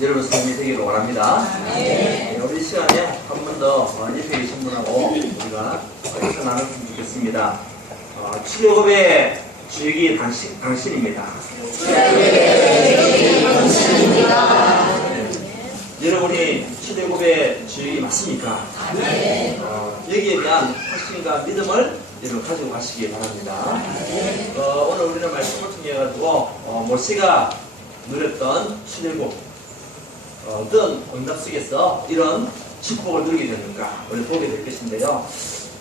여러분 도움이 되기를 원합니다. 네, 우리 시간에 한 번 더 옆에 계신 분하고 우리가 여기서 나눴으면 좋겠습니다. 출애굽의 주역이 당신입니다. 여러분이 출애굽의 주역이 맞습니까? 여기에 대한 확신과 믿음을 여러분 가지고 가시기 바랍니다. 오늘 우리는 말씀을 통해 가지고 모세가 누렸던 출애굽 어떤 응답 속에서 이런 축복을 누리게 되는가 우리 보게 될 것인데요.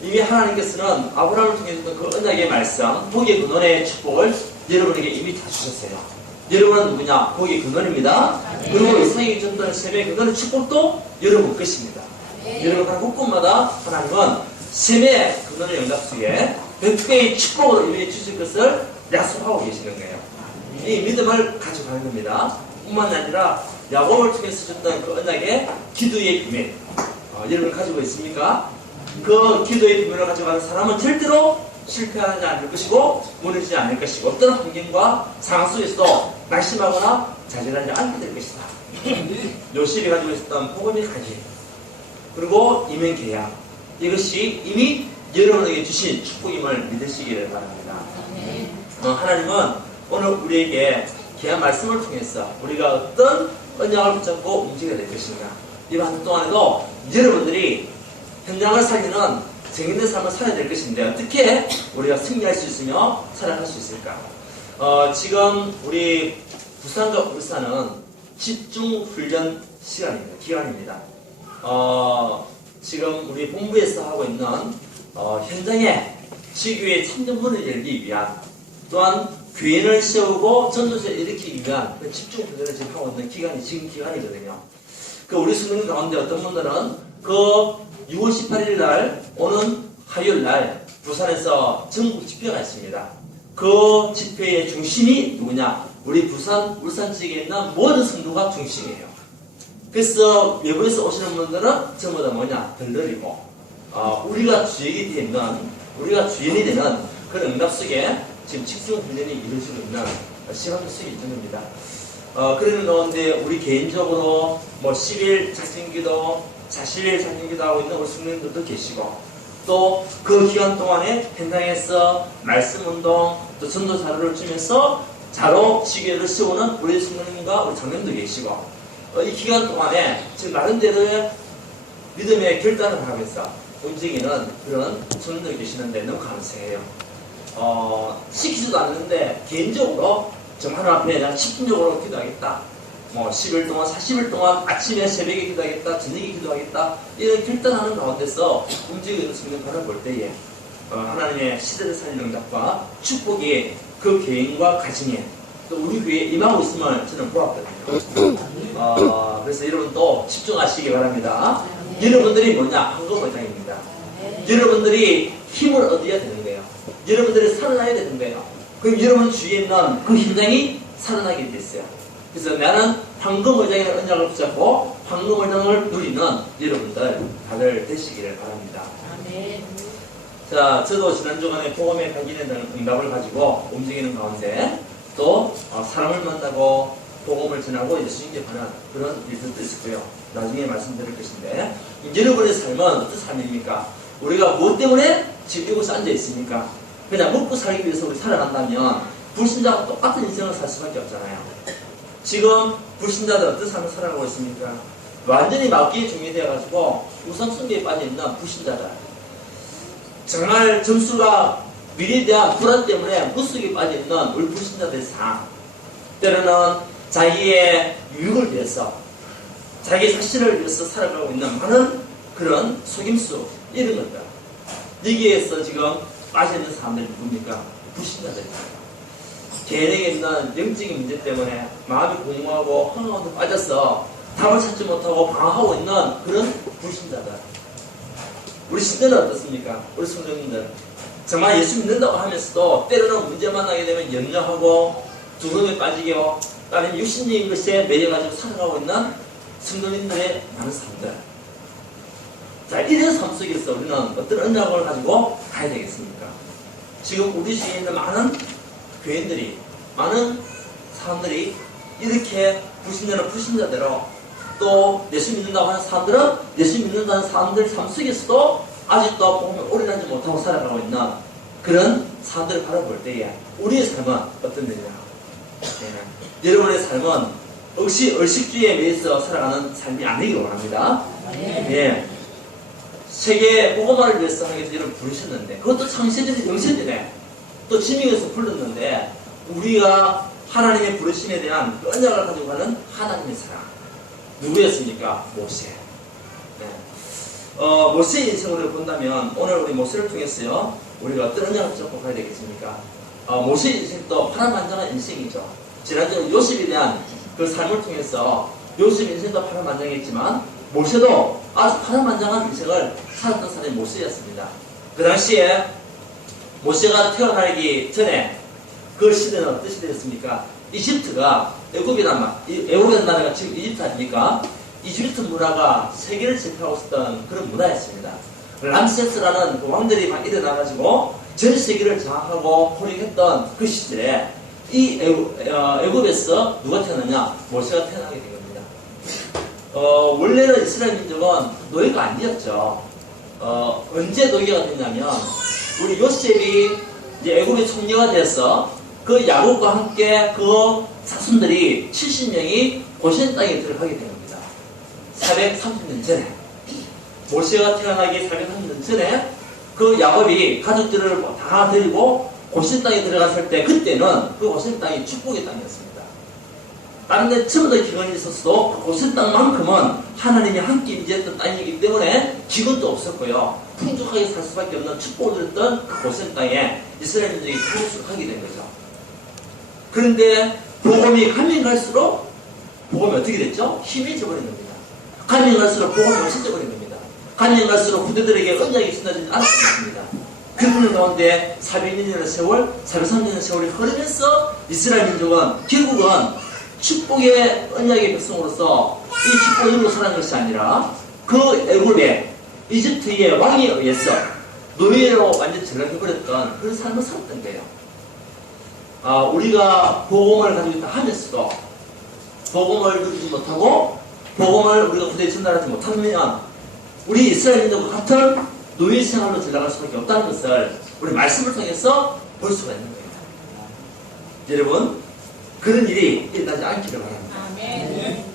이미 하나님께서는 아브라함을 통해 주던 그 언약의 말씀, 복의 근원의 축복을 여러분에게 이미 다 주셨어요. 여러분은 누구냐? 복의 근원입니다. 그리고 이스라엘이 줬던 셈의 근원의 축복도 여러분 것입니다. 여러분 한 곳곳마다 하나님은 셈의 근원의 응답 속에 100배의 축복으로 이미 주실 것을 약속하고 계시는 거예요. 이 믿음을 가지고 가는 겁니다. 뿐만 아니라 야곱을 통해서 줬던 그 언약의 기도의 비밀 여러분 가지고 있습니까? 그 기도의 비밀을 가지고 가는 사람은 절대로 실패하지 않을 것이고 무너지지 않을 것이고 어떤 환경과 상황 속에서도 낙심하거나 좌절하지 않게 될 것이다. 요셉이 가지고 있었던 복음의 가지 그리고 이면 계약 이것이 이미 여러분에게 주신 축복임을 믿으시기를 바랍니다. 하나님은 오늘 우리에게 귀한 말씀을 통해서 우리가 어떤 언약을 붙잡고 움직여야 될 것인가. 이번 한 주 동안에도 여러분들이 현장을 살리는 정인된 삶을 살아야 될 것인데 어떻게 우리가 승리할 수 있으며 살아갈 수 있을까. 지금 우리 부산과 울산은 집중훈련 시간입니다. 기간입니다. 지금 우리 본부에서 하고 있는 현장에 지교의 참전문을 열기 위한 또한 교인을 세우고 전도제를 일으키기 위한 집중 훈련을 지금 하고 있는 기간이 지금 기간이거든요. 그 우리 수능 가운데 어떤 분들은 그 6월 18일 날 오는 화요일 날 부산에서 전국 집회가 있습니다. 그 집회의 중심이 누구냐? 우리 부산, 울산 지역에 있는 모든 성도가 중심이에요. 그래서 외부에서 오시는 분들은 전부 다 뭐냐? 덜덜이고 우리가 주역이 되는 우리가 주연이 되는 그런 응답 속에 지금 집중 훈련이 이루어지고 있는 시간도 속에 있는 겁니다. 그러는 가운데 우리 개인적으로 10일 작전기도, 40일 작전기도 하고 있는 우리 성도님들도 계시고 또 그 기간 동안에 현장에서 말씀운동 또 전도 자료를 주면서 자로 지교회를 세우는 우리 성도님과 우리 장로님도 계시고 이 기간 동안에 지금 나름대로의 믿음의 결단을 하면서 움직이는 그런 성도님들이 계시는데 너무 감사해요. 시키지도 않는데 개인적으로 좀 하나님 앞에 내가 집중적으로 기도하겠다. 10일 동안 40일 동안 아침에 새벽에 기도하겠다. 저녁에 기도하겠다. 이런 결단하는 가운데서 움직이는 성령파를 볼 때에 하나님의 시대를 살리는 응답과 축복이 그 개인과 가정에 또 우리 교회에 임하고 있음을 저는 보았거든요. 그래서 여러분도 집중하시기 바랍니다. 여러분들이 뭐냐? 황금의장입니다. 여러분들이 힘을 얻어야 되는 거예요. 여러분들이 살아나야 되는 거예요. 그럼 여러분 주위에 있는 그 현장이 살아나게 됐어요. 그래서 나는 황금의장의 언약을 붙잡고 황금의장을 누리는 여러분들 다들 되시기를 바랍니다. 자, 저도 지난 주간에 복음의 각인에 대한 응답을 가지고 움직이는 가운데 또 사람을 만나고 복음을 전하고 예수님께 관한 그런 일들도 있었고요. 나중에 말씀드릴 것인데 여러분의 삶은 어떤 삶입니까? 우리가 무엇 때문에 지금 이곳에 앉아 있습니까? 그냥 먹고 살기 위해서 우리 살아간다면 불신자와 똑같은 인생을 살 수밖에 없잖아요. 지금 불신자들 어떤 삶을 살아가고 있습니까? 완전히 마귀에 종이되어가지고 우상숭배에 빠져있는 불신자들. 정말 점수가 미래에 대한 불안 때문에 무속에 빠져있는 우리 불신자들의 삶. 때로는 자기의 유익을 위해서 자기의 자신을 위해서 살아가고 있는 많은 그런 속임수 이런 것들. 여기에서 지금 빠져있는 사람들이 누굽니까? 불신자들입니다. 개인에게 있는 영적인 문제 때문에 마음이 공허하고 허망함에 빠져서 답을 찾지 못하고 방황하고 있는 그런 불신자들. 우리 신자는 어떻습니까? 우리 성도님들 정말 예수 믿는다고 하면서도 때로는 문제 만나게 되면 염려하고 두려움에 빠지고 아니면 육신적인 것에 매여가지고 살아가고 있는 성도님들의 많은 사람들. 자, 이런 삶 속에서 우리는 어떤 언약을 가지고 가야 되겠습니까? 지금 우리 주위에 있는 많은 교인들이, 많은 사람들이 이렇게 불신자는 불신자대로, 또 예수 믿는다고 하는 사람들은 예수 믿는다는 사람들 삶 속에서도 아직도 복음에 올인하지 못하고 살아가고 있는 그런 사람들을 바라볼 때에 우리의 삶은 어떤 데냐? 네. 여러분의 삶은 의식주의에 의해서 살아가는 삶이 아니기를 원합니다. 네. 세계 복음화를 위해서 하기 위해서 여러분 부르셨는데, 그것도 창세전에 영세전에 또 지명해서 불렀는데, 우리가 하나님의 부르심에 대한 언약을 가지고 가는 하나님의 사랑, 누구였습니까? 모세. 네. 모세의 인생을 본다면 오늘 우리 모세를 통해서요, 우리가 어떤 언약을 잡고 가야 되겠습니까? 모세의 인생도 파란만장한 인생이죠. 지난주 요셉에 대한 그 삶을 통해서 요셉 인생도 파란만장했지만 모세도 아주 파란만장한 인생을 살았던 사람이 모세였습니다. 그 당시에 모세가 태어나기 전에 그 시대는 어떤 시대였습니까? 이집트가 애굽이라는 나라가 지금 이집트 아닙니까? 이집트 문화가 세계를 제패하고 있었던 그런 문화였습니다. 람세스라는 그 왕들이 막 일어나가지고 전 세계를 장악하고 포획했던 그 시절에 이 애굽에서 누가 태어나냐? 모세가 태어나게 된 겁니다. 원래는 이스라엘 민족은 노예가 아니었죠. 언제 노예가 됐냐면 우리 요셉이 이제 애굽의 총리가 돼서 그 야곱과 함께 그 사순들이 70명이 고센 땅에 들어가게 된 겁니다. 430년 전에 모세가 태어나기 430년 전에 그 야곱이 가족들을 다 데리고 고센 땅에 들어갔을 때 그때는 그 고센 땅이 축복의 땅이었습니다. 다른 데 전부 다 기근이 있었어도 그 고센 땅만큼은 하나님이 함께 임재했던 땅이기 때문에 기근도 없었고요. 풍족하게 살 수밖에 없는 축복을 드렸던 그 고센 땅에 이스라엘 민족이 탈출하게 된 거죠. 그런데 복음이 가면 갈수록 복음이 어떻게 됐죠? 힘이 져버린 겁니다. 가면 갈수록 복음이 없어져버린 겁니다. 가면 갈수록 후대들에게 언약이 신어지지 않았습니다. 그분 가운데 400년의 세월, 430년의 세월이 흐르면서 이스라엘 민족은 결국은 축복의 언약의 백성으로서 이 축복을 누리고 살아가는 것이 아니라 그 애굽의 이집트의 왕에 의해서 노예로 완전히 전락해버렸던 그런 삶을 살았던 거예요. 우리가 복음을 가지고 있다 하면서도 복음을 누리지 못하고 복음을 우리가 부대에 전달하지 못하면 우리 이스라엘 민족과 같은 노예 생활로 전락할 수밖에 없다는 것을 우리 말씀을 통해서 볼 수가 있는 거예요. 여러분, 그런 일이 일어나지 않기를 바랍니다. 아멘.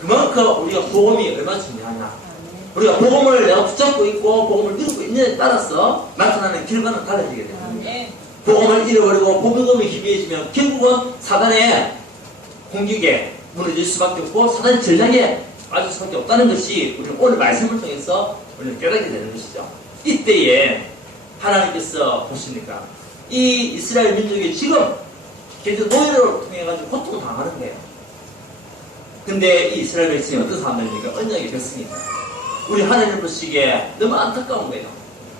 그만큼 우리가 복음이 얼마나 중요하냐. 우리가 복음을 내가 붙잡고 있고 복음을 누리고 있느냐에 따라서 나타나는 결과는 달라지게 됩니다. 아멘. 복음을 잃어버리고 복음이 희미해지면 결국은 사단의 공격에 무너질 수밖에 없고 사단의 전략에 빠질 수밖에 없다는 것이 우리는 오늘 말씀을 통해서 우리는 깨닫게 되는 것이죠. 이때에 하나님께서 보십니까? 이 이스라엘 민족이 지금 계속 노예를 통해가지고 고통을 당하는 거예요. 근데 이 이스라엘 백성이 어떤 사람들입니까? 언약의 백성입니다. 우리 하나님 보시기에 너무 안타까운 거예요.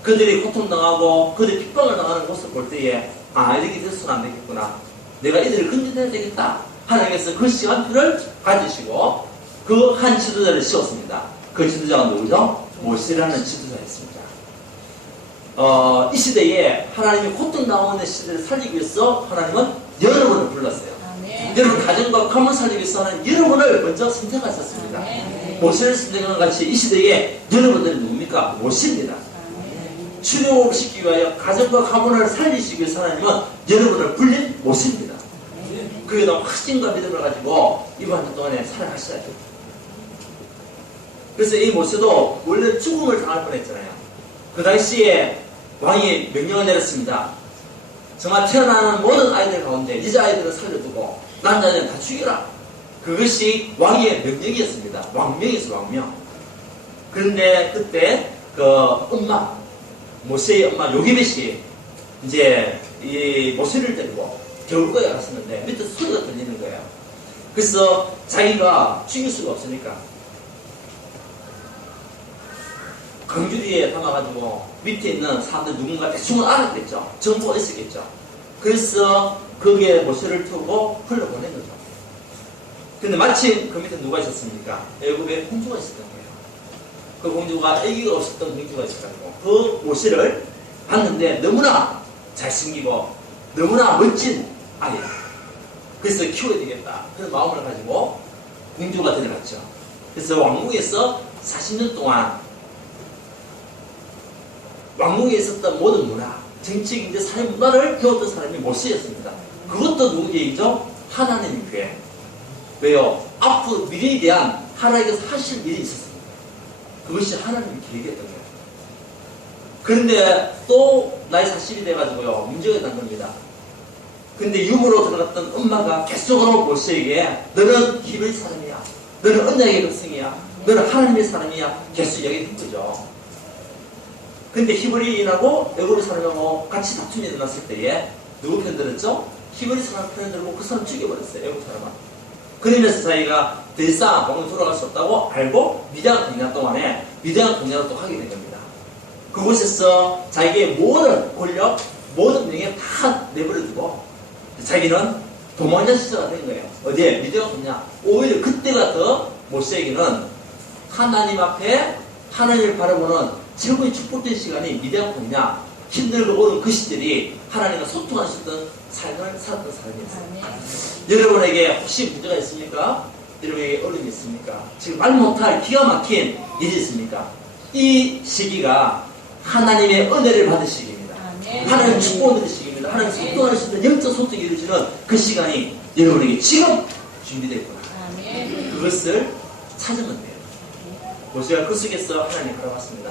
그들이 고통당하고 그들이 핍박을 당하는 모습을 볼 때에 이렇게 돼서는 안 되겠구나. 내가 이들을 건져내야 되겠다. 하나님께서 그 시간표를 가지시고 그 한 지도자를 씌웠습니다. 그 지도자가 누구죠? 모세라는 지도자였습니다. 이 시대에 하나님이 고통당하는 시대를 살리기 위해서 하나님은 여러분을 불렀어요. 여러분 가정과 가문 살리기 위해서 하는 여러분을 먼저 선택하셨습니다. 모세를 선택한 것 같이 이 시대에 여러분들은 누굽니까? 모세입니다. 출애굽시키기 위하여 가정과 가문을 살리시기 위해서 하나님은 여러분을 불린 모세입니다. 그게 너무 확신과 믿음을 가지고 이번 한 주 동안에 살아가셔야 돼요. 그래서 이 모세도 원래 죽음을 당할 뻔했잖아요. 그 당시에 왕이 명령을 내렸습니다. 정말 태어나는 모든 아이들 가운데 여자 아이들을 살려두고 남자들은 다 죽여라. 그것이 왕의 명령이었습니다. 왕명이었어요. 왕명. 그런데 그때 그 엄마, 모세의 엄마 요게벳이 이제 이 모세를 데리고 겨울거에 갔었는데 밑에서 소리가 들리는 거예요. 그래서 자기가 죽일 수가 없으니까 강주리에 담아가지고 밑에 있는 사람들 누군가 대충은 알았겠죠. 정보가 있었겠죠. 그래서 거기에 모세를 두고 흘러보낸 거죠. 근데 마침 그 밑에 누가 있었습니까? 애굽에 공주가 있었던 거예요. 그 공주가 아기가 없었던 공주가 있었고 그 모세를 봤는데 너무나 잘생기고 너무나 멋진 아이예요. 그래서 키워야 되겠다. 되겠다. 그런 마음을 가지고 공주가 되어갔죠. 그래서 왕궁에서 40년 동안 왕궁에 있었던 모든 문화, 정치, 경제, 사회 문화를 배웠던 사람이 모세였습니다. 그것도 누구 얘기죠? 하나님의 교회. 왜요? 앞으로 미래에 대한 하나님께서 하실 일이 있었습니다. 그것이 하나님의 계획이었던 거예요. 그런데 또 나이 40이 돼가지고요, 문제가 난 겁니다. 근데 유모로 들어갔던 엄마가 계속으로 모세에게 너는 히브리 사람이야, 너는 언약의 백성이야, 너는 하나님의 사람이야, 계속 이야기한 거죠. 근데 히브리인하고 애굽 사람하고 같이 다툼이 일어났을 때에 누구 편 들었죠? 히브리 사람 편 들고 그 사람 죽여버렸어요. 애굽 사람은. 그러면서 자기가 더 이상 왕으로 돌아갈 수 없다고 알고 미디안 광야 동안에 미디안 광야로 또 가게 된 겁니다. 그곳에서 자기의 모든 권력, 모든 명예 다 내버려두고 자기는 도망자 시자가 된 거예요. 어디에? 미디안 광야. 오히려 그때가 더 모세에게는 하나님 앞에 하나님을 바라보는 최고의 축복된 시간이 미디안 광야, 힘들고 어려운 그 시절이 하나님과 소통할 수 있던 삶을 살았던 사람이었어요. 여러분에게 혹시 문제가 있습니까? 여러분에게 어려움이 있습니까? 지금 말 못할 기가 막힌 일이 있습니까? 이 시기가 하나님의 은혜를 받을 시기입니다. 하나님의 축복을 받을 시기입니다. 하나님 소통할 수 있는 영적 소통이 이루어지는 그 시간이 여러분에게 지금 준비되어 있구나. 그것을 찾으면 돼요. 모세가 그 속에서 하나님을 바라봤습니다.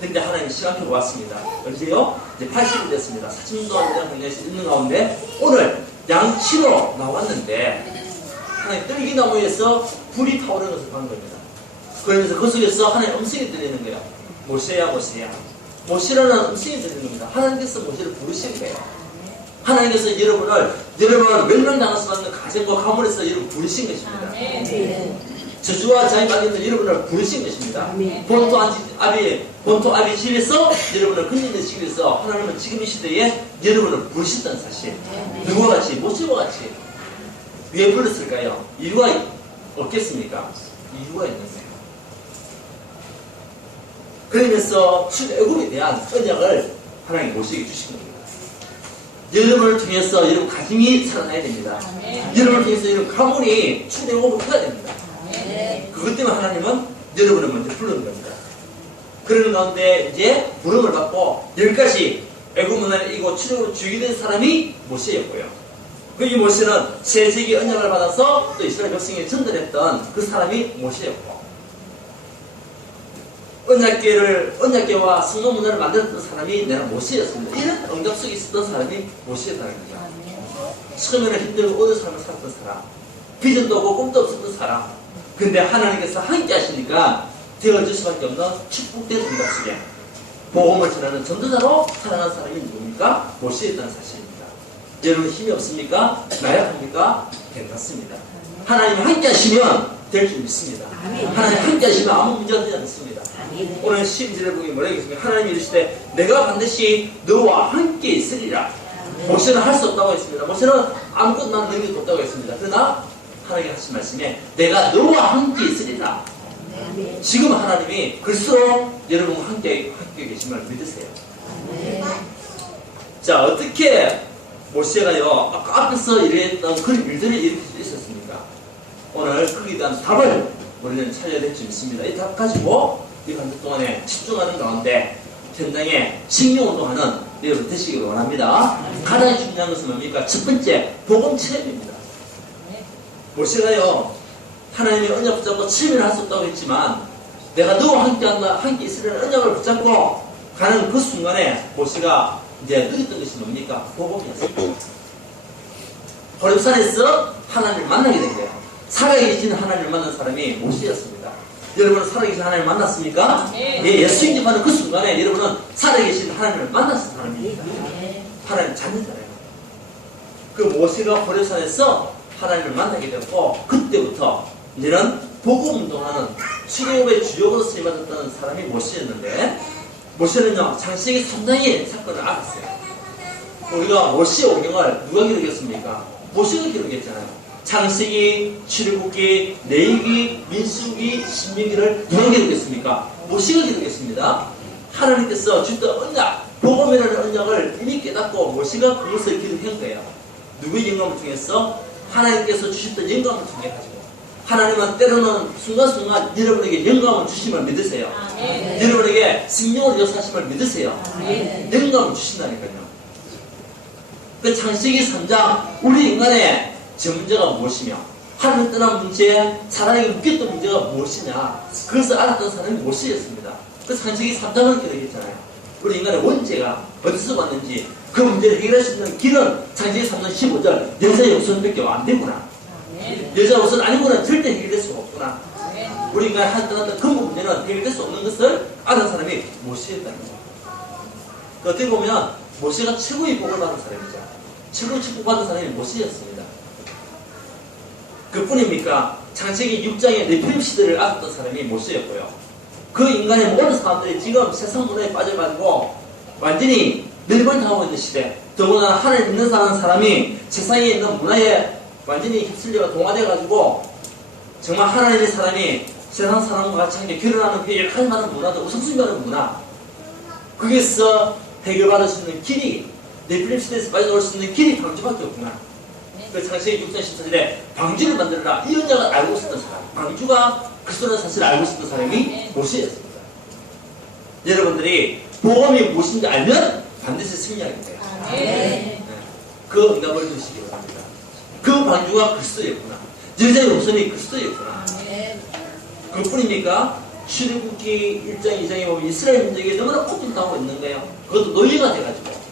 근데 하나님이 시간표 보았습니다. 언제요? 이제 80이 됐습니다. 40년 동안 그냥 광야에서 있는 가운데 오늘 양치로 나왔는데 하나님 떨기나무에서 불이 타오르는 것을 본 겁니다. 그러면서 그 속에서 하나님 음성이 들리는 거예요. 모세야 모세야. 모세라는 음성이 들리는 겁니다. 하나님께서 모세를 부르신 거예요. 하나님께서 여러분을 멸망당할 수밖에 없는 가정과 가문에서 여러분 부르신 것입니다. 저주와 자기 받는 여러분을 부르신 것입니다. 본토 아비 집에서 여러분을 건지는 집에서 하나님은 지금 이 시대에 여러분을 부르신다는 사실. 누구와 같이? 모세와 같이. 왜 불렀을까요? 이유가 없겠습니까? 이유가 있는 거예요. 그러면서 출애굽에 대한 언약을 하나님 모세에게 주신 겁니다. 여러분을 통해서 여러분 가정이 살아나야 됩니다. 여러분을 통해서 여러분 가문이 출애굽을 해야 됩니다. 그것 때문에 하나님은 여러분을 먼저 부르는 겁니다. 그러는 가운데 이제 부름을 받고 10가지 애굽 문화를 이고 출애굽을 주게 된 사람이 모세였고요. 그 이 모세는 세세기 언약을 받아서 또 이스라엘 백성에 전달했던 그 사람이 모세였고, 언약계와 성도 문화를 만들었던 사람이 내가 모세였습니다. 이런 응답 속에 있었던 사람이 모세였다는 거죠. 처음에는 힘들고 어려운 삶을 살았던 사람, 비전도 없고 꿈도 없었던 사람. 근데 하나님께서 함께 하시니까 되어줄 수밖에 없는 축복된 응답 속에 복음을 전하는 전도자로 살아난 사람이 누굽니까? 모세였다는 사실입니다. 여러분 힘이 없습니까? 나약합니까? 괜찮습니다. 하나님이 함께 하시면 될 줄 믿습니다. 하나님 함께 하시면 아무 문제가 되지 않습니다. 오늘 12절에 보면 뭐라고 했습니까? 하나님이 이르시되 내가 반드시 너와 함께 있으리라. 모세는 할 수 없다고 했습니다. 모세는 아무것도 나는 능력이 없다고 했습니다. 그러나 하나님이 하신 말씀에 내가 너와 함께 있으리라. 지금 하나님이 글수록 여러분과 함께 계심을 믿으세요. 자, 어떻게 모세가요 아까 앞에서 이랬던 그런 일들을 일으킬 수 있었습니까? 오늘 거기에 대한 답을 우리는 찾아야 될 줄 믿습니다. 이 답 가지고 이 한 주 동안에 집중하는 가운데 현장에 식량운동하는 여러분 되시기를 원합니다. 가장 중요한 것은 뭡니까? 첫 번째, 복음 체험입니다. 모세가요 하나님의 언약 붙잡고 체험을 할 수 없다고 했지만 내가 너와 함께 있으려는 언약을 붙잡고 가는 그 순간에 모세가 이제 누렸던 것이 뭡니까? 복음이었습니다. 호렙산에서 하나님을 만나게 된 거예요. 살아계신 하나님을 만난 사람이 모세였습니다. 여러분은 살아계신 하나님을 만났습니까? 네. 예수 인정하는 그 순간에 여러분은 살아계신 하나님을 만났을 사람입니다. 하나님 자녀잖아요. 그 모세가 호렙산에서 하나님을 만나게 되었고 그때부터 이제는 복음 운동하는 출애굽의 주역으로 쓰임받았던 사람이 모세였는데 모세는요 창세기 상당히 사건을 알았어요. 우리가 모세 오경을 누가 기록했습니까? 모세가 기록했잖아요. 창세기, 출애굽기, 레위기, 민수기, 신명기를 누가 기록했습니까? 모세가 기록했습니다. 하나님께서 주셨던 언약, 복음이라는 언약을 이미 깨닫고 모세가 그것을 기록한 거예요. 누구의 영감을 통해서? 하나님께서 주셨던 영감을 통해 가지고 하나님은 때로는 순간순간 여러분에게 영감을 주심을 믿으세요. 여러분에게 생명을 역사하심을 믿으세요. 영감을 주신다니까요. 그 창세기 3장 우리 인간의 제 문제가 무엇이며 하나님 떠난 문제, 사랑에게 묶였던 문제가 무엇이냐, 그것을 알았던 사람이 모세였습니다. 그 창세기 3장을 기록했잖아요. 우리 인간의 원죄가 어디서 왔는지 그 문제를 해결할 수 있는 길은 창세기 3장 15절 여자의 우선밖에 안 되구나. 여자 우선 아니고는 절대 해결될 수가 없구나. 우리 인간이 하나님 근본 문제는 해결될 수 없는 것을 아는 사람이 모세였다는 거죠. 어떻게 보면 모세가 최고의 복을 받은 사람이죠. 최고의 축복받은 사람이 모세였습니다. 그뿐입니까? 창세기 6장의 네피림 시대를 알았던 사람이 모세였고요. 그 인간의 모든 사람들이 지금 세상 문화에 빠져가지고 완전히 멸망당하고 있는 시대, 더구나 하나님 믿는 사람이 세상에 있는 문화에 완전히 휩쓸려 동화돼가지고 정말 하나님의 사람이 세상 사람과 같이 함께 결혼하는 그 역할 많은 문화도 우상숭배하는 문화, 거기서 해결받을 수 있는 길이, 네피림 시대에서 빠져나올 수 있는 길이 방주밖에 없구나. 그 창세기 6장 14절에 방주를 만들어라, 이 언약을 알고 있었던 사람, 방주가 그리스도라는 사실을 알고 있었던 사람이 모세였습니다. 여러분들이 복음이 무엇인지 알면 반드시 승리하게 돼요. 그 응답을 주시기 바랍니다. 그 방주가 그리스도였구나. 여자의 우선이 그리스도였구나. 그뿐입니까? 출애굽기 1장 2장에 보면 이스라엘 민족이 너무나 고통당하고 있는 거예요. 그것도 노예가 돼가지고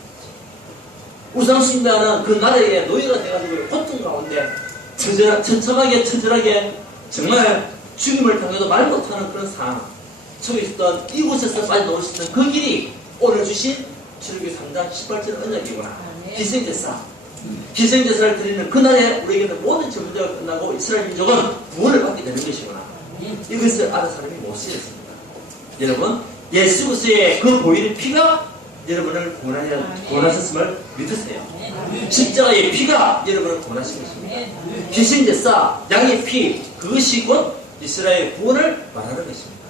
우상숭배하는 그 나라의 노예가 돼가지고 고통 가운데 처참하게 처절하게 정말 죽임을 당해도 말 못하는 그런 상황 속에 있었던 이곳에서 빠져나올 수 있는 그 길이 오늘 주신 출애굽기 3장 18절 언약이구나. 희생제사, 희생제사를 드리는 그날에 우리에게는 모든 제 문제가 끝나고 이스라엘 민족은 구원을 받게 되는 것이구나. 이것을 아는 사람이 모세였습니다. 여러분, 예수 그리스도의 그 보이는 피가 여러분을 구원하셨음을 믿으세요. 십자가의 피가 여러분을 구원하신 것입니다. 희생제사, 양의 피, 그것이 곧 이스라엘 구원을 말하는 것입니다.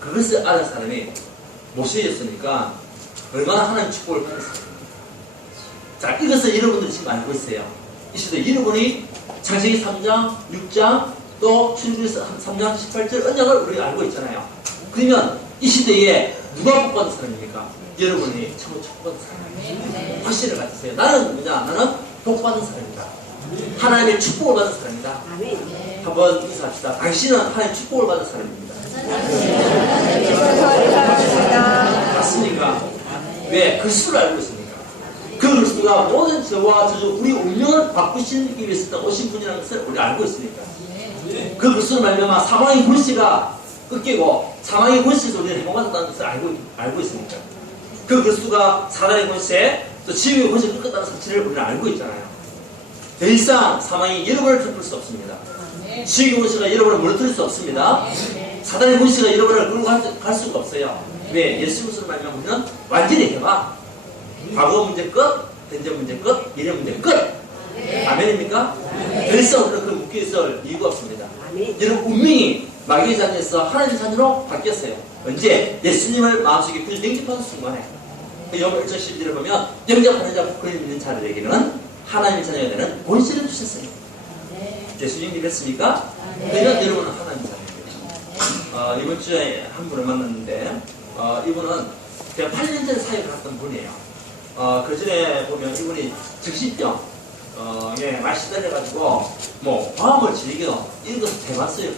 그것을 아는 사람이 모세였으니까 얼마나 하나님 축복을 받았습니까? 자, 이것을 여러분들이 지금 알고 있어요. 이 시대 여러분이 창세기 3장, 6장, 또 출애굽기 3장 18절 언약을 우리가 알고 있잖아요. 그러면 이 시대에 누가 복받은 사람입니까? 여러분이 처음 축복받은 사람입니다. 확신을 가지세요. 나는 누구냐? 나는 복받은 사람이다. 하나님의 축복을 받은 사람이다. 한번 인사합시다. 당신은 하나님의 축복을 받은 사람입니다. 맞습니까? 왜? 그리스도를 알고 있습니까? 그 그리스도가 모든 죄와 저주, 우리 운명을 바꾸시기 위해서 오신 분이라는 것을 우리 알고 있으니까. 그 그리스도를 말미암아 사망의 권세가 꺾이고 사망의 권세에서 우리는 해방받았다는 것을 알고 있으니까. 그 그리스도가 사단의 권세, 또 지옥의 권세를 꺾었다는 사실을 우리는 알고 있잖아요. 더 이상 사망이 여러분을 덮을 수 없습니다. 지옥의 권세가 여러분을 무너뜨릴 수 없습니다. 사단의 권세가 여러분을 끌고 갈 수가 없어요. 왜? 예수 그리스도를 말미암아 우리는 완전히 해방. 과거 문제 끝, 현재 문제 끝, 미래 문제 끝. 아멘입니까? 더 이상 우리는 그 묶여있을 이유가 없습니다. 여러분 운명이 마귀의 자녀에서 하나님의 자녀로 바뀌었어요. 언제? 예수님을 마음속에 굳이 영접하는 순간에. 요한 1장 11절을 보면 영접하는 자, 그를 믿는 자들에게는 하나님의 자녀가 되는 본실을 주셨어요. 예수 영접했습니까? 그러면 여러분은 하나님의 자녀입니다. 이번 주에 한 분을 만났는데 이분은 제가 8년 전에 사역을 했던 분이에요. 그 전에 보면 이분이 적신병 많이 시달려가지고 뭐 과음을 즐기고 이런 것을 해봤어요.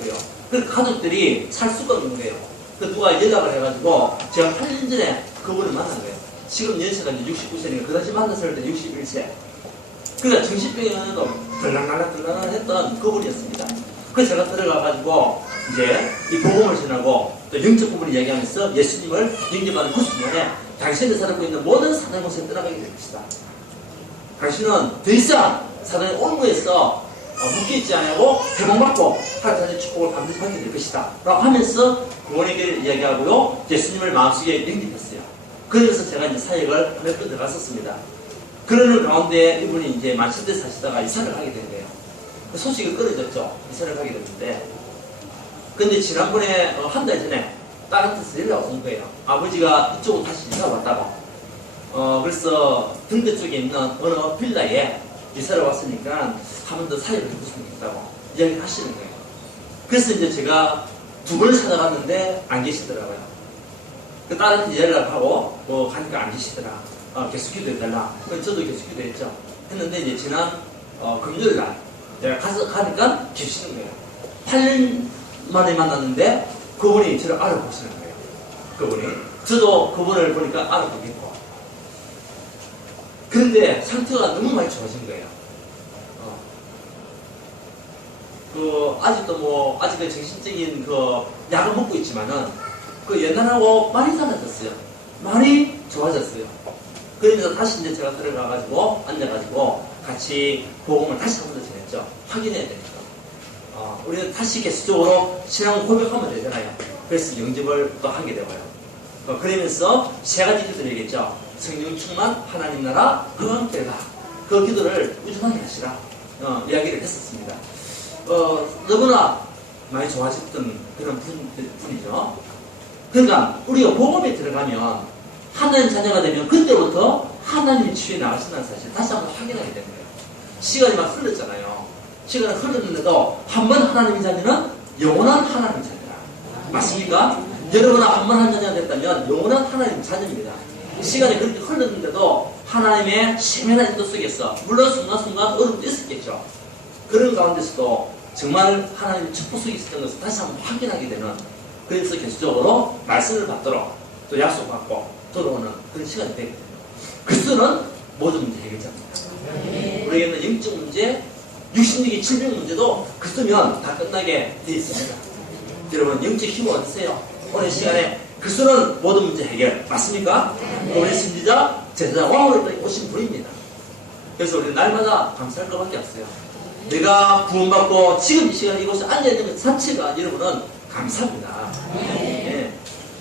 그래서 가족들이 살 수가 없는 거예요. 그 누가 연락을 해가지고 제가 8년 전에 그분을 만난 거예요. 지금 연세가 이제 69세니까 그 당시 만났을 때 61세. 그러니까 정신병에도 들락날락 했던 그분이었습니다. 그래서 제가 들어가가지고 이제 이 복음을 전하고 또 영적 부분을 얘기하면서 예수님을 영접하는 그 순간에 당신이 살고 있는 모든 사단의 곳에 떠나가게 될 것이다. 당신은 더 이상 사단의 올무에서 묶여있지 않고 해방받고 하나님의 축복을 반드시 받게 될 것이다 라고 하면서 구원의 길을 이야기하고요, 예수님을 마음속에 영접했어요. 그래서 제가 이제 사역을 몇 번 들어갔었습니다. 그러는 가운데 이분이 이제 만천대 사시다가 이사를 하게 된 거예요. 그 소식이 끊어졌죠. 이사를 하게 됐는데, 근데 지난번에 한 달 전에 딸한테서 연락이 온 거예요. 아버지가 이쪽으로 다시 이사 왔다고. 그래서 등대 쪽에 있는 어느 빌라에 이사를 왔으니까 한 번 더 사회를 해줬으면 좋겠다고 이야기를 하시는 거예요. 그래서 이제 제가 두 번을 찾아갔는데 안 계시더라고요. 그 딸한테 연락하고 뭐 가니까 안 계시더라. 계속 기도해달라. 그래서 저도 계속 기도했죠. 했는데 이제 지난 금요일 날 내가 가니까 계시는 거예요. 8년 만에 만났는데 그분이 저를 알아보시는 거예요. 그분이. 저도 그분을 보니까 알아보겠고. 그런데 상태가 너무 많이 좋아진 거예요. 아직도 뭐, 아직은 정신적인 약을 먹고 있지만은, 옛날하고 많이 달라졌어요. 많이 좋아졌어요. 그러면서 다시 이제 제가 들어가가지고, 앉아가지고, 같이 복음을 다시 한 번 더 전했죠. 확인해야 되니까. 우리는 다시 계속적으로 신앙 고백하면 되잖아요. 그래서 영접을 또 하게 되고요. 그러면서 세 가지 기도를 얘기했죠. 성령 충만, 하나님 나라, 그와 함께가. 그 기도를 꾸준하게 하시라. 이야기를 했었습니다. 너무나 많이 좋아졌던 그런 분이죠. 그러니까 우리가 복음에 들어가면 하나님 자녀가 되면 그때부터 하나님이 치유해 나가신다는 사실 다시 한번 확인하게 되는 거예요. 시간이 막 흘렀잖아요. 시간이 흘렀는데도 한 번 하나님의 자녀는 영원한 하나님의 자녀라. 맞습니까? 여러분은 한 번 하나님의 자녀가 됐다면 영원한 하나님의 자녀입니다. 시간이 그렇게 흘렀는데도 하나님의 세밀한 인도 속에서 물론 순간순간 어려움도 있었겠죠. 그런 가운데서도 정말 하나님의 축복 속에 있었던 것을 다시 한번 확인하게 되는, 그래서 계속적으로 말씀을 받도록 또 약속받고 돌아오는 그런 시간이 되거든요. 그리스도는 모든 문제 해결자입니다. 우리에게는 영적 문제, 육신적인 질병 문제도 그리스도면 다 끝나게 되어 있습니다. 여러분 영적 힘을 얻으세요. 오늘 시간에 그리스도는 모든 문제 해결 맞습니까? 우리 선지자, 제사장, 왕으로 오신 분입니다. 그래서 우리는 날마다 감사할 것밖에 없어요. 내가 구원받고 지금 이 시간에 이곳에 앉아있는 것 자체가 여러분은 감사합니다. 네.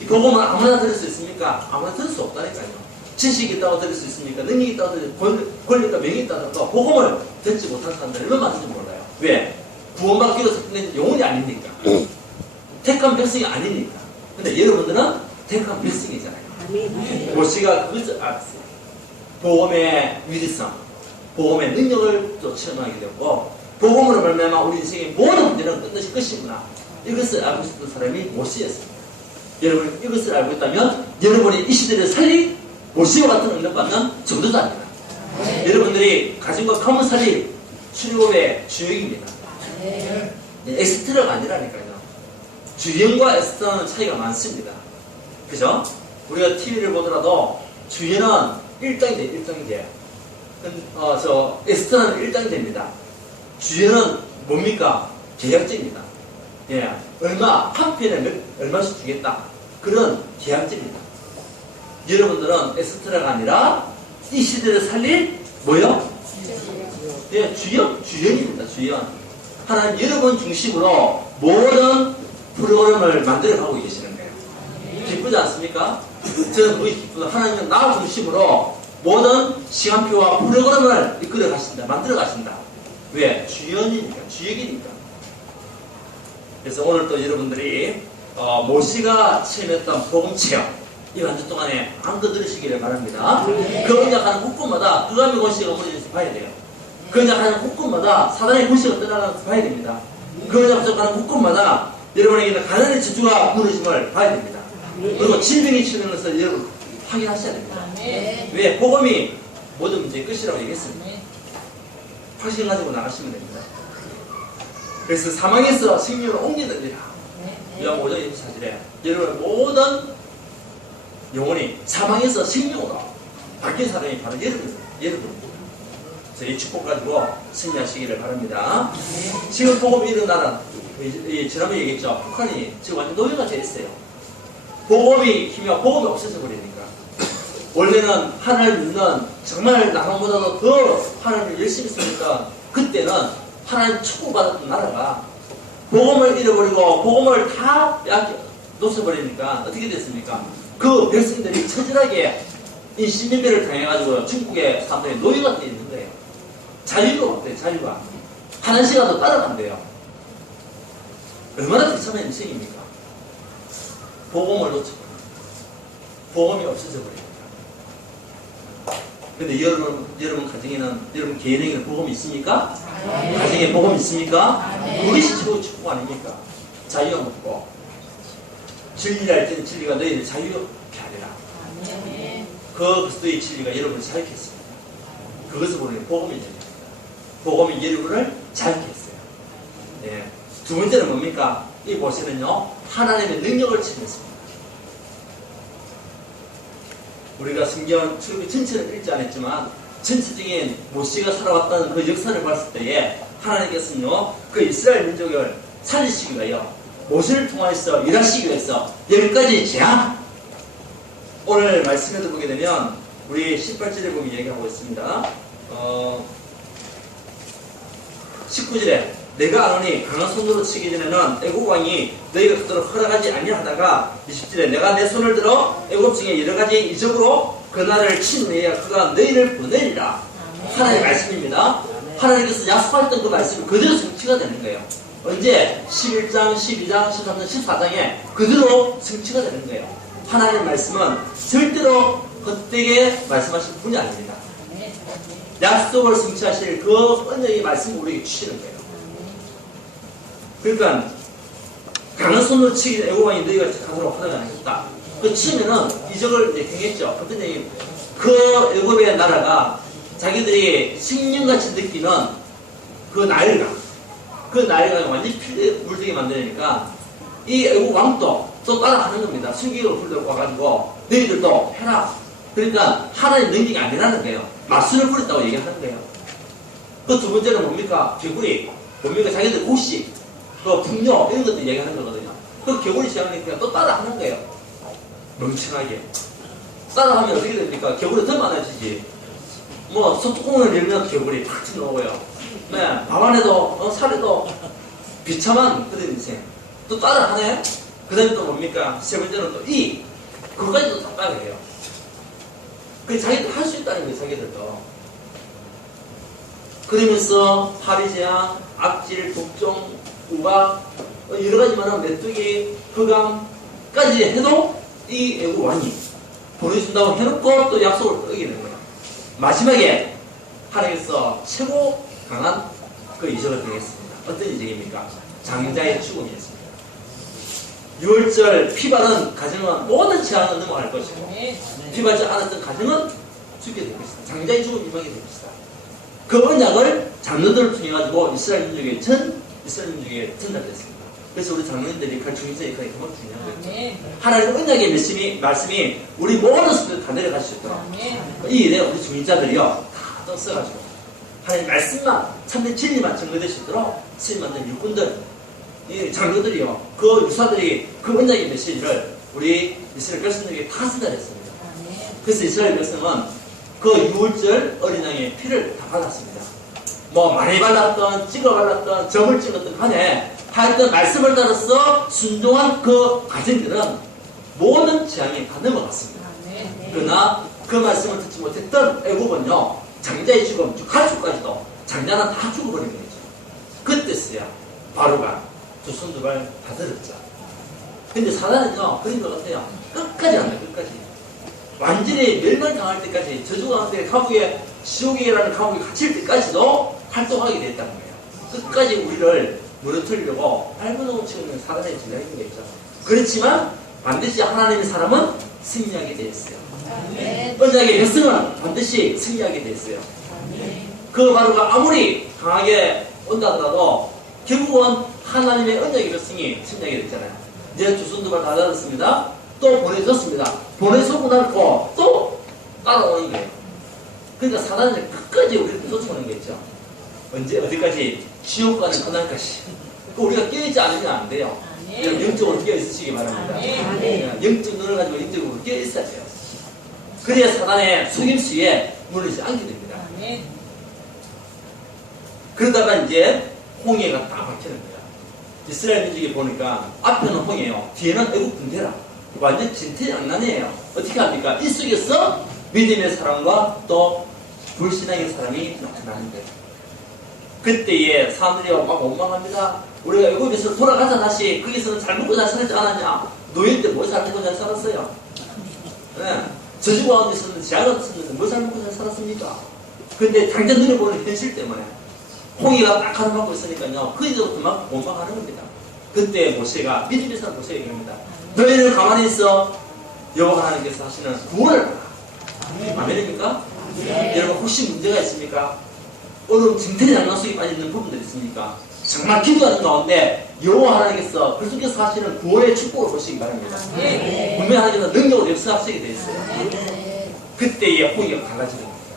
이 복음은 아무나 들을 수 있습니까? 아무나 들을 수 없다니까요. 지식이 있다고 들을 수 있습니까? 능력이 있다고 들을 수 있습니까? 권리가 명이 있다고 복음을 듣지 못한 사람들은 얼마나 많은지 몰라요. 왜? 구원받기로 설정된 영혼이 아니니까. 택한 백성이 아니니까. 근데 여러분들은 택한 백성이잖아요. 모시가 그것을 알았어요. 복음의 위대성, 복음의 능력을 또 체험하게 되고, 복음으로 말미암아 우리 인생의 모든 문제는 끝내실 것이구나. 이것을 알고 있었던 사람이 모시였습니다. 여러분이 이것을 알고 있다면 여러분이 이 시대를 살릴 모시와 같은 응답받는 전도자입니다. 여러분들이 가진 것 가문 살릴 출애굽의 주역입니다. 엑스트라가 아니라니까요. 주연과 엑스트라는 차이가 많습니다. 그죠? 우리가 TV를 보더라도 주연은 1등이 돼, 1등이 돼요. 엑스트라는 1등이 됩니다. 주연은 뭡니까? 계약제입니다. 예, 한 편에 얼마씩 주겠다. 그런 계약제입니다. 여러분들은 엑스트라가 아니라 이 시대를 살릴 뭐요? 예, 주연입니다. 주연. 하나님 여러분 중심으로 모든 프로그램을 만들어 가고 계시는 거예요. 기쁘지 않습니까? 저는 그게 기쁘다. 하나님은 나 중심으로 모든 시간표와 프로그램을 이끌어 가신다. 만들어 가신다. 왜? 주연이니까, 주역이니까. 그래서 오늘 또 여러분들이 모시가 체험했던 복음 체험 이 한 주 동안에 안고 들으시기를 바랍니다. 그 언약하는 곳곳마다 그감의 권세가 무너지면서 봐야 돼요. 그 언약하는 곳곳마다 사단의 권세가 떠나가면서 봐야 됩니다. 그 언약 부족하는 곳곳마다 여러분에게는 가난의 저주가 무너짐을 봐야 됩니다. 그리고 질병이 치는 것을 여러분 확인하셔야 됩니다. 왜? 복음이 모든 문제의 끝이라고 얘기했습니다. 확신 가지고 나가시면 됩니다. 그래서 사망에서 생명으로 옮기느니라. 요한 5장 24절에 여러분 모든 영혼이 사망에서 생명으로 바뀐 사람이 바로 여러분입니다. 그래서 이 축복 가지고 승리하시기를 바랍니다. 지금 복음이 일어나는 지난번에 얘기했죠. 북한이 지금 완전 노예가 되어 있어요. 복음이 힘이와 복음이 없어져 버리니까. 원래는 하나님을 믿는 정말 나만보다도 더 하나님을 열심히 쓰니까 그때는 하나님 축복받았던 나라가 복음을 잃어버리고 복음을 다 놓쳐버리니까 어떻게 됐습니까? 그 백성들이 처절하게 이 신민배를 당해가지고 중국의 사람들이 노예가 되어 있는 거예요. 자유가 없대요. 자유가. 한 시간도 따라간대요. 얼마나 비참한 인생입니까? 복음을 놓쳐버리고 복음이 없어져 버립니다. 근데 여러분 가정에는, 여러분 개인에게는 복음이 있습니까? 가정에 복음이 있습니까? 그것이 최고 축복 아닙니까? 자유가 먹고 진리할 때는 진리가 너희를 자유케 하리라. 그 그리스도의 진리가 여러분을 자유케 했습니다. 그것을 보는 복음이 됩니다. 복음이 여러분을 자유케 했어요. 네. 두 번째는 뭡니까? 이 보시면요, 하나님의 능력을 체험했습니다. 우리가 성경 출애굽기 전체를 읽지 않았지만 전체적인 모세가 살아왔던 그 역사를 봤을 때에 하나님께서는요, 그 이스라엘 민족을 살리시기 위하여 모세를 통하여서 일하시기 위해서 10가지 재앙, 오늘 말씀에도 보게 되면 우리 18절에 보면 얘기하고 있습니다. 19절에 내가 아노니 강한 손으로 치기 전에는 애굽 왕이 너희가 그토록 허락하지 아니하다가 20절에 내가 내 손을 들어 애굽 중에 여러 가지 이적으로 그 나라를 친 후에 그가 너희를 보내리라. 하나님의 말씀입니다. 하나님께서 약속하셨던 그 말씀이 그대로 성취가 되는 거예요. 언제? 11장, 12장, 13장, 14장에 그대로 성취가 되는 거예요. 하나님의 말씀은 절대로 헛되게 말씀하실 분이 아닙니다. 약속을 성취하실 그 언약의 말씀을 우리에게 주시는 거예요. 그러니까 강한 손으로 치기 애굽 왕이 너희가 가도록 하다가 아니었다. 그 치면은 이적을 이제 행했죠. 어떤 얘기? 그 애굽의 나라가 자기들이 식량같이 느끼는 그 나일강이 완전히 피에 물들게 만드니까 이 애굽 왕도 또 따라하는 겁니다. 술기를 불러 와가지고 너희들도 해라. 그러니까 하나님 능력이 아니라는 거예요. 마술을 부렸다고 얘기하는 거예요. 그 두 번째는 뭡니까? 개구리. 뭡니까? 자기들 곡식, 그 풍요 이런 것들 얘기하는 거거든요. 그 개구리 시작하니까 또 따라하는 거예요. 멍청하게. 따라하면 어떻게 됩니까? 개구리 더 많아지지. 뭐 소뚜껑을 열면 개구리 팍 튀어나오고요. 네, 밤안에도 살에도 비참한 그런 인생. 또 따라하네. 그 다음에 또 뭡니까? 세 번째는 또 그것까지도 다 따라해요. 그 자기들 할 수 있다는 거예요. 자기들도. 그러면서 파리제약, 악질, 독종, 우박 여러 가지 많은 메뚜기, 흑암까지 해도 이 애국 왕이 보내준다고 해놓고 또 약속을 어기는 거예요. 마지막에 하나님께서 최고 강한 그 이적을 행했습니다. 어떤 이적입니까? 장자의 죽음이었습니다. 6월절 피바른 가정은 모든 재앙은 넘어갈 것이고 피바르지 않았던 가정은 죽게 될 것이다. 장자의 죽음이 임하게 될 것이다. 그 언약을 장로들을 통해 가지고 이스라엘 민족에 전달됐습니다. 그래서 우리 장로님들이 그 중요성 역할이 정말 중요한 거예요. 하나님의 언약의 말씀이 우리 모든 성도들 다 내려갈 수 있도록 이 일에 우리 중인자들이요 다 써가지고 하나님 말씀만 참된 진리만 증거될 수 있도록 스님 만든 육군들 이 장로들이요 그 유사들이 그 언약의 메시지를 우리 이스라엘 백성들에게 다 전달했습니다. 그래서 이스라엘 백성은 그 6월절 어린 양의 피를 다 받았습니다. 뭐 많이 발랐던 찍어 발랐던 점을 찍었던 간에 하여튼 말씀을 따라서 순종한 그 가정들은 모든 재앙이 다 넘어갔습니다. 그러나 그 말씀을 듣지 못했던 애굽은요 장자의 죽음, 가축까지도 장자는 다 죽어버린 거죠. 그때서야 바로가 두 손 두 발 다 들었죠. 근데 사단은요 그런 것 같아요. 끝까지 안 돼. 끝까지 완전히 멸망당할 때까지 저주당할 때 감옥에 지옥이라는 감옥에 갇힐 때까지도 활동하게 됐다는 거예요. 끝까지 우리를 무너뜨리려고 발버둥을 치고 있는 사단의 전략인 거겠죠. 그렇지만 반드시 하나님의 사람은 승리하게 되어 있어요. 언약의 백성은 반드시 승리하게 되어 있어요. 그 바로가 아무리 강하게 온다 하더라도 결국은 하나님의 언약의 백성이 승리하게 됐잖아요. 이제 두 손 두 발 다 잡았습니다. 또 보내줬습니다. 보내서고 나고 또 따라오는 거예요. 그러니까 사단을 끝까지 우리를 쫓아오는 거겠죠. 언제 어디까지? 지옥 가는 그날까지. 우리가 깨어있지 않으면 안 돼요. 영적으로 깨어있으시기 바랍니다. 영적 눈을 가지고 영적으로 깨어있어야 돼요. 그래야 사단의 속임수에 물리지 않게 됩니다. 그러다가 이제 홍해가 딱 박히는 거야. 이스라엘 민족이 보니까 앞에는 홍해요. 뒤에는 애국 군대라. 완전 진퇴양난이에요. 어떻게 합니까? 이 속에서 믿음의 사람과 또 불신앙의 사람이 나타나는 거예요. 그때에 사람들이 막 원망합니다. 우리가 애굽에서 돌아가자 다시. 거기서는 잘 먹고 잘 살지 않았냐? 노예 때 뭐 잘 먹고 잘 살았어요? 네. 저주 가운데 있었는데 지하 가운데 있었는데 뭐 잘먹고 잘 살았습니까? 근데 당장 눈에 보는 현실 때문에 홍해가 딱 가로막고 있으니까요. 거기서부터 막 원망하는 겁니다. 그때 모세가 믿음의 사람 모세가 얘기합니다. 너희는 가만히 있어. 여호와 하나님께서 하시는 구원을 봐라. 아멘입니까? 여러분 혹시 문제가 있습니까? 오늘 징태리 장난 속에 빠져있는 부분들 있습니까? 정말 기도하는 가운데 여호와 하나님께서 그리스도께서 하시는 구원의 축복을 보시기 바랍니다. 분명히 하나님께서 능력으로 역사하시게 되어 있어요. 그때의 홍해가 갈라지는 겁니다.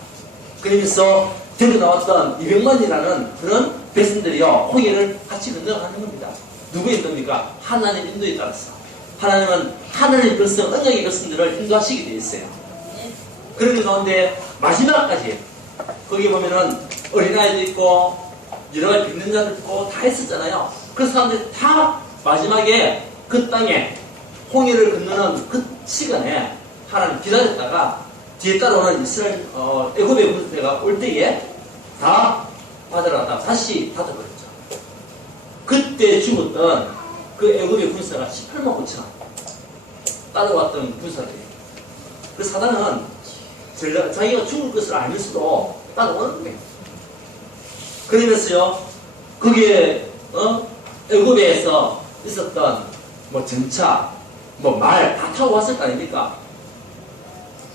그러면서 데려 나왔던 200만이라는 그런 백성들이요 홍해를 같이 건너가는 겁니다. 누구의 인도입니까? 하나님 인도에 따라서. 하나님은 하나님의 백성, 언약의 백성들을 인도하시게 되어 있어요. 그런 가운데 마지막까지 거기 보면은 어린아이도 있고 여러 가지 빚는 자도 있고 다 있었잖아요. 그 사람들이 다 마지막에 그 땅에 홍해를 건너는 그 시간에 하나님 기다렸다가 뒤에 따라오는 이스라엘 애굽의 군대가 올 때에 다 받으러갔다가 다시 닫아버렸죠. 그때 죽었던 그 애굽의 군사가 18만 5천 따라왔던 군사들이. 그 사단은 자기가 죽을 것을 알면서도 따라오는 거예요. 그러면서요 거기에 애굽에서 있었던 뭐 전차 뭐 말 다 타고 왔을 거 아닙니까?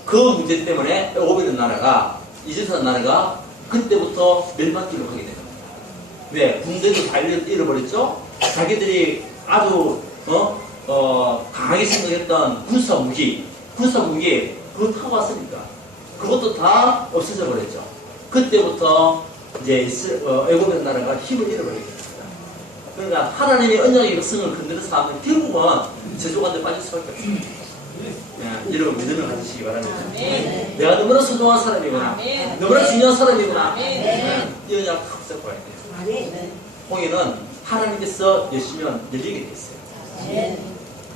그 문제 때문에 애굽이라는 나라가 이집트라는 나라가 그때부터 멸망길로 가게 됩니다. 왜? 군대도 다 잃어버렸죠? 자기들이 아주 강하게 생각했던 군사무기 그거 타고 왔으니까 그것도 다 없어져 버렸죠. 그때부터 이제 애굽의 나라가 힘을 잃어버리게 됩니다. 그러니까 하나님의 언약의 백성을 건드는 사람은 결국은 제조관에 빠질 수밖에 없습니다. 여러분 믿음을 가지시기 바랍니다. 내가 너무나 소중한 사람이구나. 너무나 중요한 사람이구나. 이 언약 탁 잡아야 돼요. 홍해는 하나님께서 여시면 열리게 돼 있어요.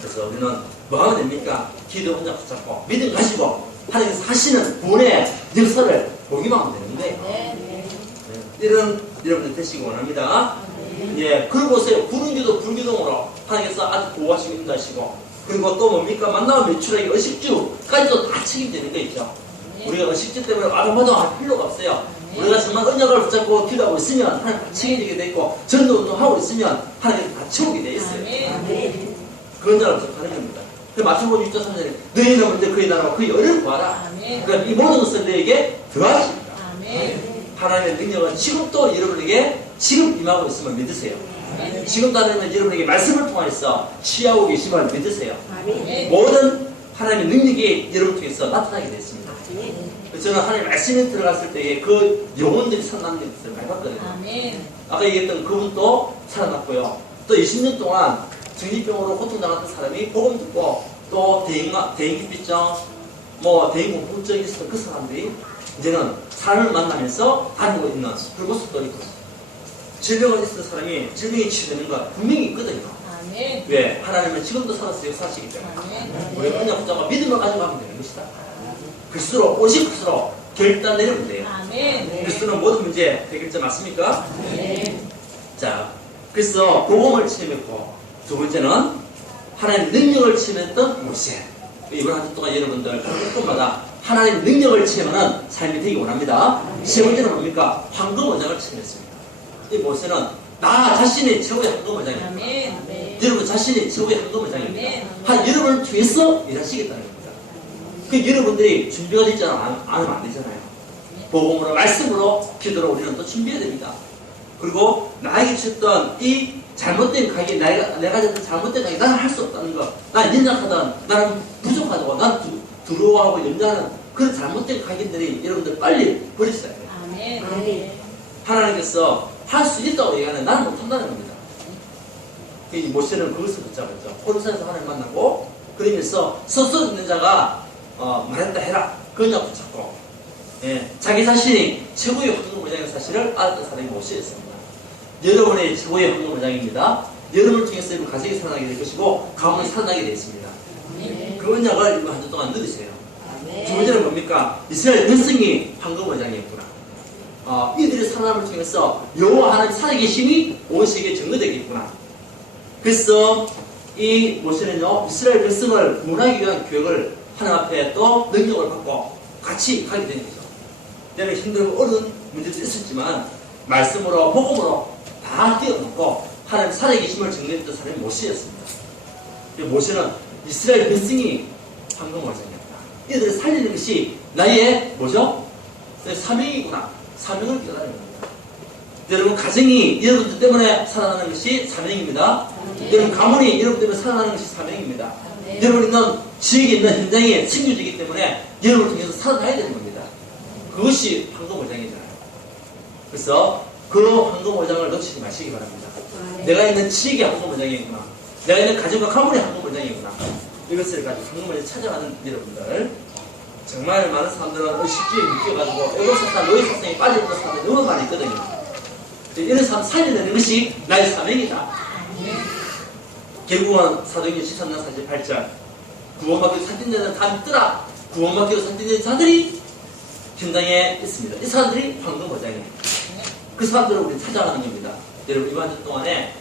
그래서 우리는 뭐 하면 됩니까? 기도 언약 붙잡고 믿음 가지고 하나님께서 하시는 구원의 역사를 보기만 하면 되는데 이런 여러분들 되시기 원합니다. 예, 그리고 보세요. 구름기도 불기둥으로 하나님께서 아주 보호하시고 인도하시고 그리고 또 뭡니까? 만나면 매출하기 의식주까지도 다 책임지는 거 있죠. 우리가 의식주 때문에 아동마동할 필요가 없어요. 우리가 정말 언약을 붙잡고 기도하고 있으면 하나님 다 책임지게 돼 있고 전도 운동하고 있으면 하나님 다 채우게 돼 있어요. 그 언약을 붙잡는 겁니다. 그 마태복음 6장 3절에 너희는 먼저 그의 나라와 그의 의를 구하라. 그러니까 이 모든 것을 너에게 더하십니다. 하나님의 능력은 지금도 여러분에게 지금 임하고 있음을 믿으세요. 지금도 하나님은 여러분에게 말씀을 통해서 취하고 계심을 믿으세요. 모든 하나님의 능력이 여러분 통해서 나타나게 됐습니다. 저는 하나님 말씀에 들어갔을 때에 그 영혼들이 살아나는 것을 많이 봤거든요. 아까 얘기했던 그분도 살아났고요. 또 20년 동안 정신병으로 고통당했던 사람이 복음 듣고 또 대인기피증, 대인공포증이 있었던 그 사람들이 이제는 사람을 만나면서 다니고 있는 그런 모습도 있고 질병을 있었던 사람이 질병이 치유되는 것 분명히 있거든요. 왜? 하나님은 지금도 살아서 역사하시기 때문에 우리 언약 붙잡아 믿음을 가지고 하면 되는 것이다. 그리스도로 오직 그리스도로 결단 내리면 돼요. 그리스도는 모든 문제 해결자 맞습니까? 자, 그래서 복음을 체험했고 두 번째는 하나님의 능력을 체험했던 모세. 이번 한 주 동안 여러분들 곳곳마다 하나님의 능력을 체험하는 삶이 되기 원합니다. 세 번째는 뭡니까? 황금어장을 체험했습니다. 이 모세는 나 자신이 최고의 황금어장입니다. 여러분 자신이 최고의 황금어장입니다. 여러분을 통해서 일하시겠다는 겁니다. 그 여러분들이 준비가 되지 않으면 안 되잖아요. 복음으로 말씀으로 기도로 우리는 또 준비해야 됩니다. 그리고 나에게 주셨던 이 잘못된 가게, 내가 가졌던 잘못된 가게, 나는 할 수 없다는 것, 난 연약하다, 나는 부족하다고, 난 두려워하고 염려하는 그런 잘못된 가게들이 여러분들 빨리 버리셔야 돼요. 하나님께서 할 수 있다고 얘기하는 나는 못한다는 겁니다. 이 모세는 그것을 붙잡았죠. 호르산에서 하나님 만나고 그러면서 서서 있는 자가 말했다 해라. 그냥 붙잡고 자기 자신이 최고의 황금어장의 사실을 알았던 사람이 모세였습니다. 여러분의 최고의 황금어장입니다. 여러분을 통해서 여러분 가정이 살아나게 될 것이고 가문이 살아나게 되어 있습니다. 그 언약을 이번 한 주 동안 누리세요. 두 번째는 뭡니까? 이스라엘 백성이 황금어장이었구나. 이들의 살아남을 통해서 여호와 하나님 살아계심이 온 세계에 증거되겠구나. 그래서 이 모세는요 이스라엘 백성을 구원하기 위한 교육을 하나님 앞에 또 능력을 받고 같이 가게 된 거죠. 때문에 힘들고 어려운 문제도 있었지만 말씀으로 복음으로 다 뛰어넘고 하나님 살아계심을 증명했던 사람이 모세였습니다. 모세는 이스라엘 백성이 황금오장이었다. 이들을 살리는 것이 나의 뭐죠? 사명이구나. 사명을 깨달은 겁니다. 여러분 가정이 여러분들 때문에 살아나는 것이 사명입니다. 여러분 가문이 여러분 때문에 살아나는 것이 사명입니다. 여러분 있는 지역에 있는 현장에 생겨지기 때문에 여러분을 통해서 살아나야 되는 겁니다. 그것이 황금오장이잖아요. 그래서 그 황금오장을 놓치지 마시기 바랍니다. 내가 있는 지역이 황금오장이구나. 내가 있는 가정과 가문이 황금오장이구나. 이것을 가지고 황금오장을 찾아가는 여러분들, 정말 많은 사람들은 의식주의에 묶여가지고 애국사상, 노예사상에 빠져있는 사람들이 너무 많이 있거든요. 이런 사람 살려내는 것이 나의 사명이다. 결국은 사도행전 13장 48절 구원받기로 산진 자는 다 믿더라. 구원받기로 산진 자들이 현장에 있습니다. 이 사람들이 황금오장이에요. 그 사람들을 우리 찾아가는 겁니다. 여러분 이번 주 동안에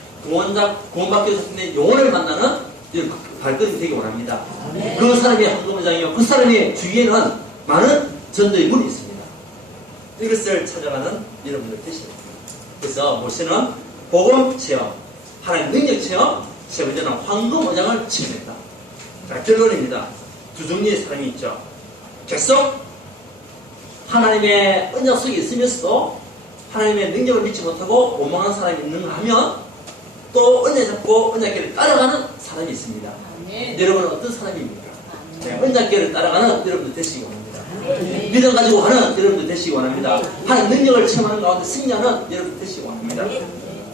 구원받기로 산진 영혼을 만나는 발걸음이 되기 원합니다. 그 사람이 황금오장이요, 그 사람의 주위에는 많은 전도의 문이 있습니다. 이것을 찾아가는 여러분들 되십니다. 그래서 모세는 복음 체험, 하나님 능력 체험, 세 번째는 황금오장을 체험했다. 자, 결론입니다. 두 종류의 사람이 있죠. 계속 하나님의 언약 속에 있으면서도 하나님의 능력을 믿지 못하고 원망하는 사람이 있는가 하면 또 언약 잡고 언약계를 따라가는 사람이 있습니다. 여러분은 어떤 사람입니까? 언약계를 따라가는 여러분들 되시기 원합니다. 믿음 가지고 가는 여러분들 되시기 원합니다. 하나님 능력을 체험하는 가운데 승리하는 여러분들 되시기 원합니다.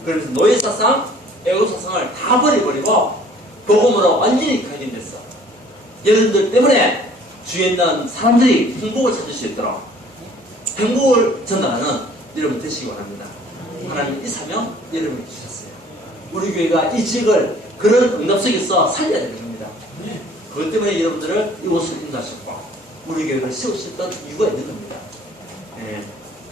그러면서 노예사상, 애국사상을 다 버려버리고 복음으로 완전히 각인됐어. 여러분들 때문에 주위에 있는 사람들이 행복을 찾을 수 있도록 행복을 전달하는 여러분 되시기 원합니다. 하나님 이 사명 여러분이 주셨어요. 우리 교회가 이 지역을 그런 응답 속에서 살려야 되는 겁니다. 그것 때문에 여러분들을 이곳을 인도하셨고 우리 교회를 세우셨던 이유가 있는 겁니다. 예,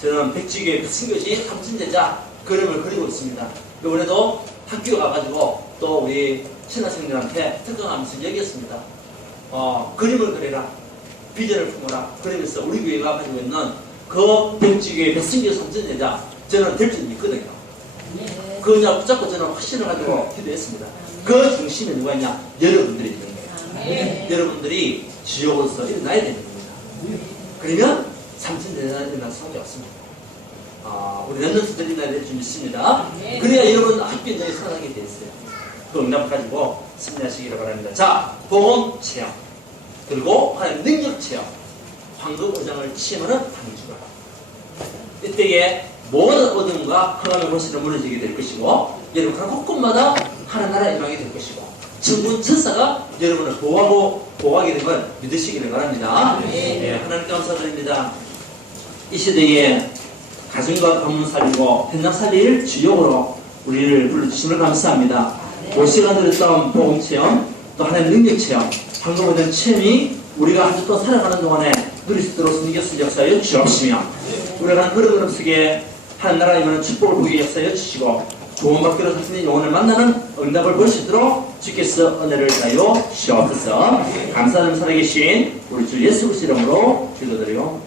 저는 백지교회 승교지 삼천제자 그림을 그리고 있습니다. 이번에도 학교 가가지고 또 우리 신학생들한테 특강하면서 얘기했습니다. 그림을 그려라. 비전을 품어라. 그러면서 우리 교회가 가지고 있는 그 백지교회 백승교 삼천제자 저는 될 줄 믿거든요. 그냥 붙잡고 저는 확신을 가지고 기도했습니다. 그 중심에 누가 있냐? 여러분들이 있는 거예요. 여러분들이 지역으로서 일어나야 되는 겁니다. 그러면 삼천제자는 일어날 수밖에 없습니다. 우리 랩런트들이 일어나야 될 줄 믿습니다. 그래야 여러분 학교 현장에 살아나게 돼 있어요. 그 응답 가지고 승리하시기를 바랍니다. 자, 복음 체험 그리고 하나님 능력 체험, 황금오장을 체험하는 한 주간. 이때에 모든 어둠과 흑암의 권세는 무너지게 될 것이고 여러분 각 곳곳마다 하나님 나라에 임하게 될 것이고 천군 천사가 여러분을 보호하게 된 걸 믿으시기를 바랍니다. 네, 하나님 감사드립니다. 이 시대에 가정과 가문 살리고 현장 살리를 주역으로 우리를 불러주심을 감사합니다. 올 시간 들었던 복음 체험, 또 하나님 능력 체험, 황금오장 체험이 우리가 한 주 또 살아가는 동안에 누릴 수 있도록 성경수 역사에 주옵시며 우리가 한 그런 그름 속에 하나님 나라에 임하는 축복을 보기 역사에 주시고 구원받기로 사시는 영혼을 만나는 응답을 볼 수 있도록 주께서 은혜를 다하여 주옵소서. 감사하는 살아계신 우리 주 예수 그리스도 이름으로 기도드려요.